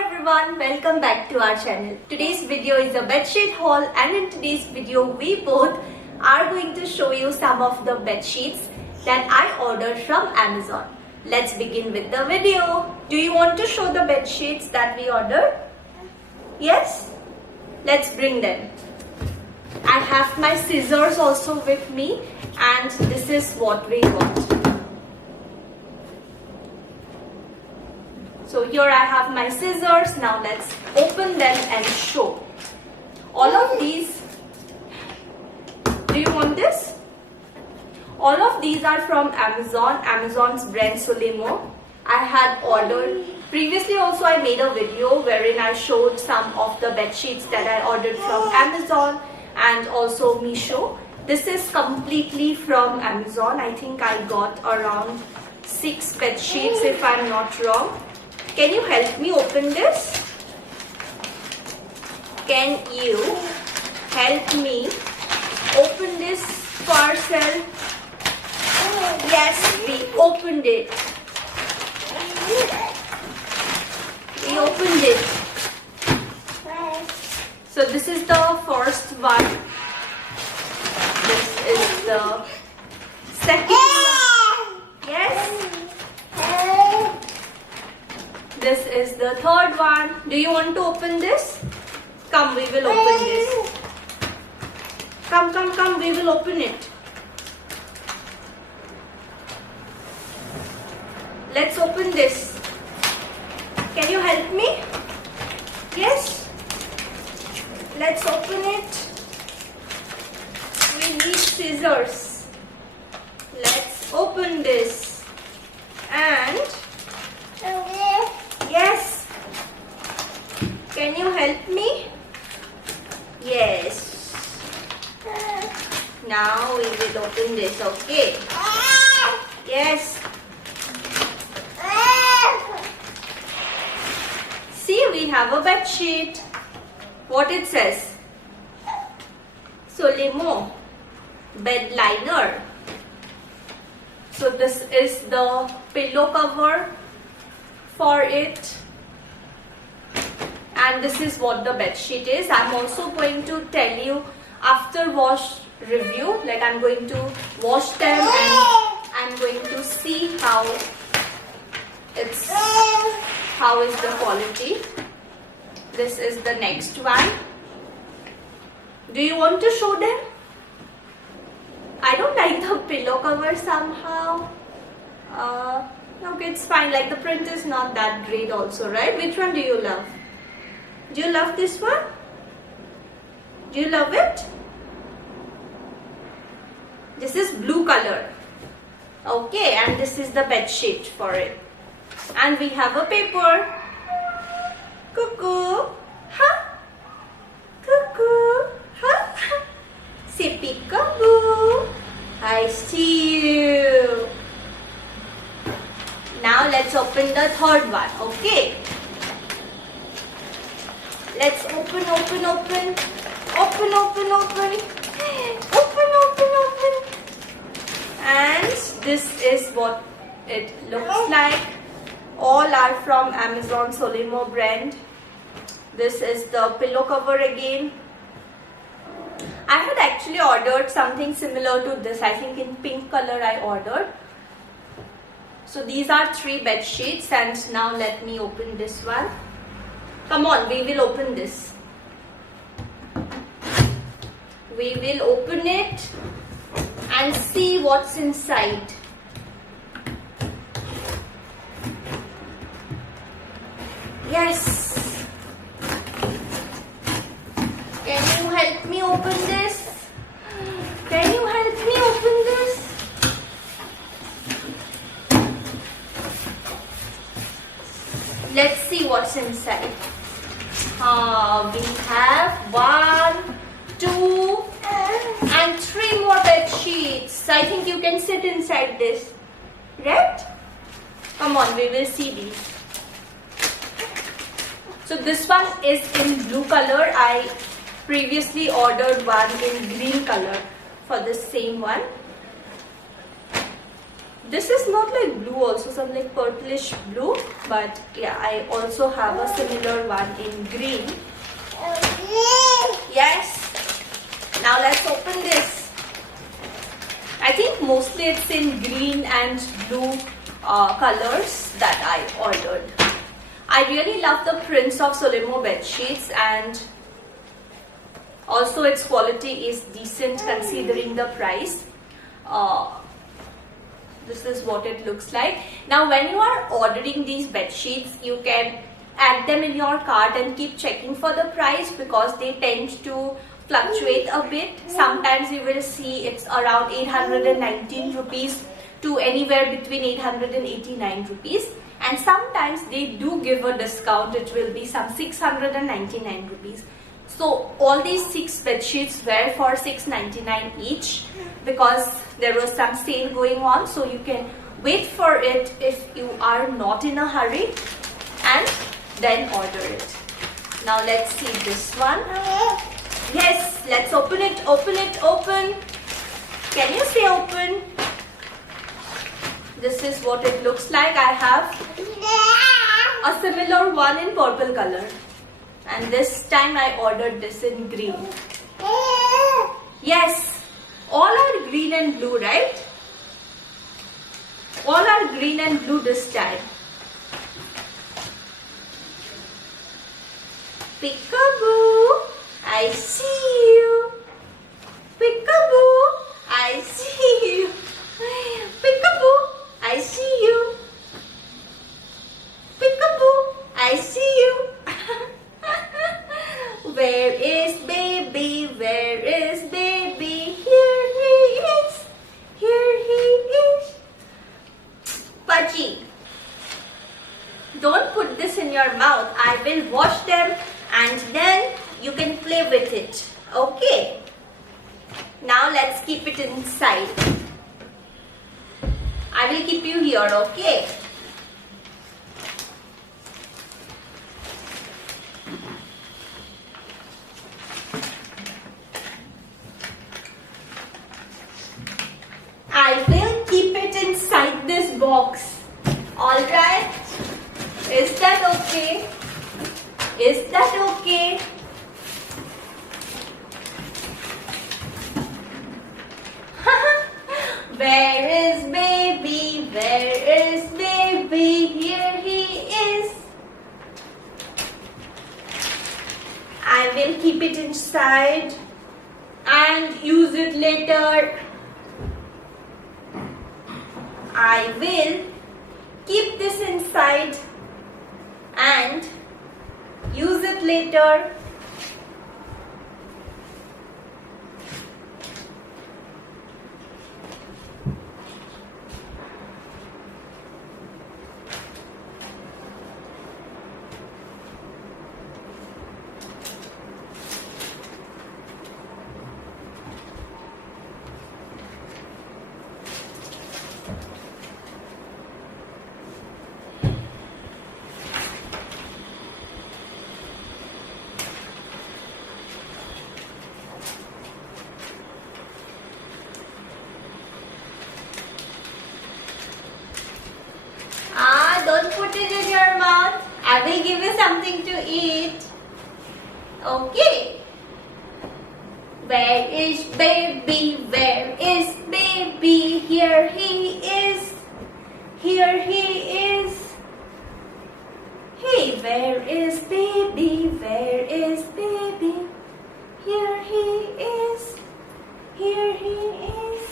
Hi everyone, welcome back to our channel. Today's video is a bedsheet haul, and in today's video we both are going to show you some of the bed sheets that I ordered from Amazon. Let's begin with the video. Do you want to show the bed sheets that we ordered? Yes? Let's bring them. I have my scissors also with me, and this is what we got. So here I have my scissors. Now let's open them and show. All of these, do you want this? All of these are from Amazon, Amazon's brand Solimo. I had ordered, previously also I made a video wherein I showed some of the bed sheets that I ordered from Amazon and also Meesho. This is completely from Amazon. I think I got around 6 bed sheets if I'm not wrong. Can you help me open this? Can you help me open this parcel? Yes, we opened it. We opened it. So this is the first one. This is the second one. Yes. This is the third one. Do you want to open this? Come, we will open this. Come, we will open it. Let's open this. Can you help me? Yes? Let's open it. We need scissors. Let's open this. And yes. Can you help me? Yes. Now we will open this, okay? Yes. See, we have a bed sheet. What it says? Solimo bed liner. So this is the pillow cover for it, and this is what the bed sheet is. I'm also going to tell you after wash review, like I'm going to wash them and I'm going to see how is the quality. This is the next one. Do you want to show them? I don't like the pillow cover somehow. Okay, it's fine. Like the print is not that great also, right? Which one do you love? Do you love this one? Do you love it? This is blue color. Okay, and this is the bed sheet for it. And we have a paper. Cuckoo. Huh? Cuckoo. Huh? Say peekaboo. I see you. Now let's open the third one, okay? Let's open. And this is what it looks like. All are from Amazon Solimo brand. This is the pillow cover again. I had actually ordered something similar to this. I think in pink color I ordered. So these are 3 bed sheets, and now let me open this one. Come on, we will open this. We will open it and see what's inside. Yes. Can you help me open this? Can you help me open this? Let's see what's inside. We have 1, 2, and 3 more bed sheets. I think you can sit inside this, right? Come on, we will see these. So this one is in blue color. I previously ordered one in green color for the same one. This is not like blue, also some like purplish blue, but yeah, I also have a similar one in green. Yes. Now let's open this. I think mostly it's in green and blue colors that I ordered. I really love the prints of Solimo bed sheets, and also its quality is decent considering the price. This is what it looks like. Now when you are ordering these bed sheets, you can add them in your cart and keep checking for the price, because they tend to fluctuate a bit. Sometimes you will see it's around 819 rupees to anywhere between 889 rupees, and sometimes they do give a discount. It will be some 699 rupees. So all these 6 bed sheets were for 699 each, because there was some sale going on. So you can wait for it if you are not in a hurry, and then order it. Now let's see this one. Yes, let's open it, open it, open. Can you say open? This is what it looks like. I have a similar one in purple color, and this time I ordered this in green. Yes, all are green and blue, right? All are green and blue this time. Peekaboo, I see you. Peekaboo, I see you. Peekaboo, I see you. Peekaboo, I see you. Where is baby? Where is baby? Here he is. Here he is. Pachi, don't put this in your mouth. I will wash them and then you can play with it. Okay. Now let's keep it inside. I will keep you here, okay? I will keep it inside this box. Alright? Is that okay? Is that okay? Where is baby? Where is baby? Here he is. I will keep it inside and use it later. I will keep this inside and use it later. Don't put it in your mouth. I will give you something to eat. Okay. Where is baby? Where is baby? Here he is. Here he is. Hey, where is baby? Where is baby? Here he is. Here he is.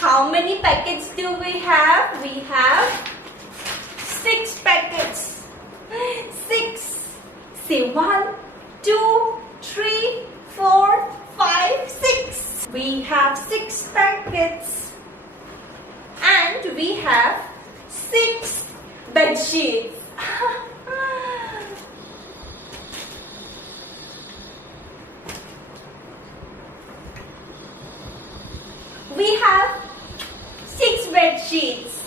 How many packets do we have? We have 6 packets. 6. Say 1, 2, 3, 4, 5, 6. We have 6 packets. And we have 6 bed sheets. We have 6 bed sheets.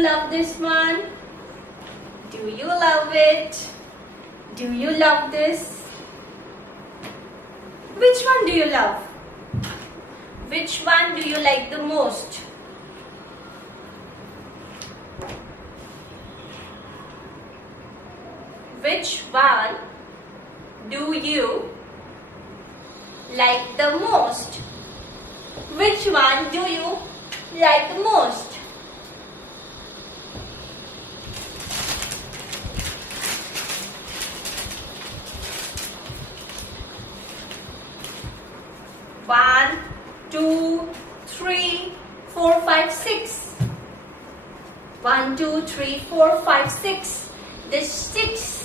you love this one? Do you love it? Do you love this? Which one do you love? Which one do you like the most? Which one do you like the most? Which one do you like the most? One, two, three, four, five, six. 1, 2, 3, 4, 5, 6. This 6.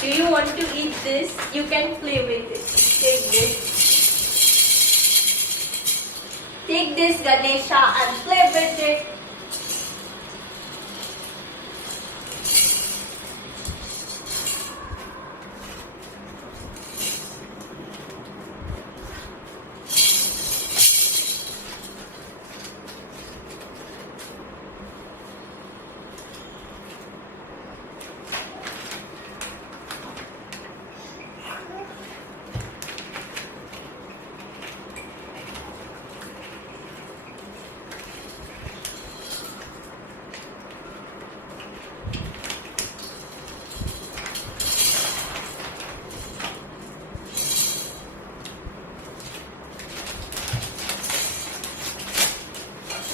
Do you want to eat this? You can play with it. Take this. Take this, Ganesha, and play with it.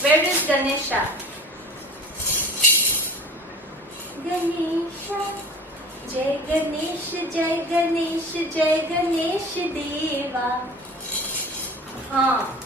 Where is Ganesha? Ganesha, Jai Ganesh, Jai Ganesh, Jai Ganesh Deva. हाँ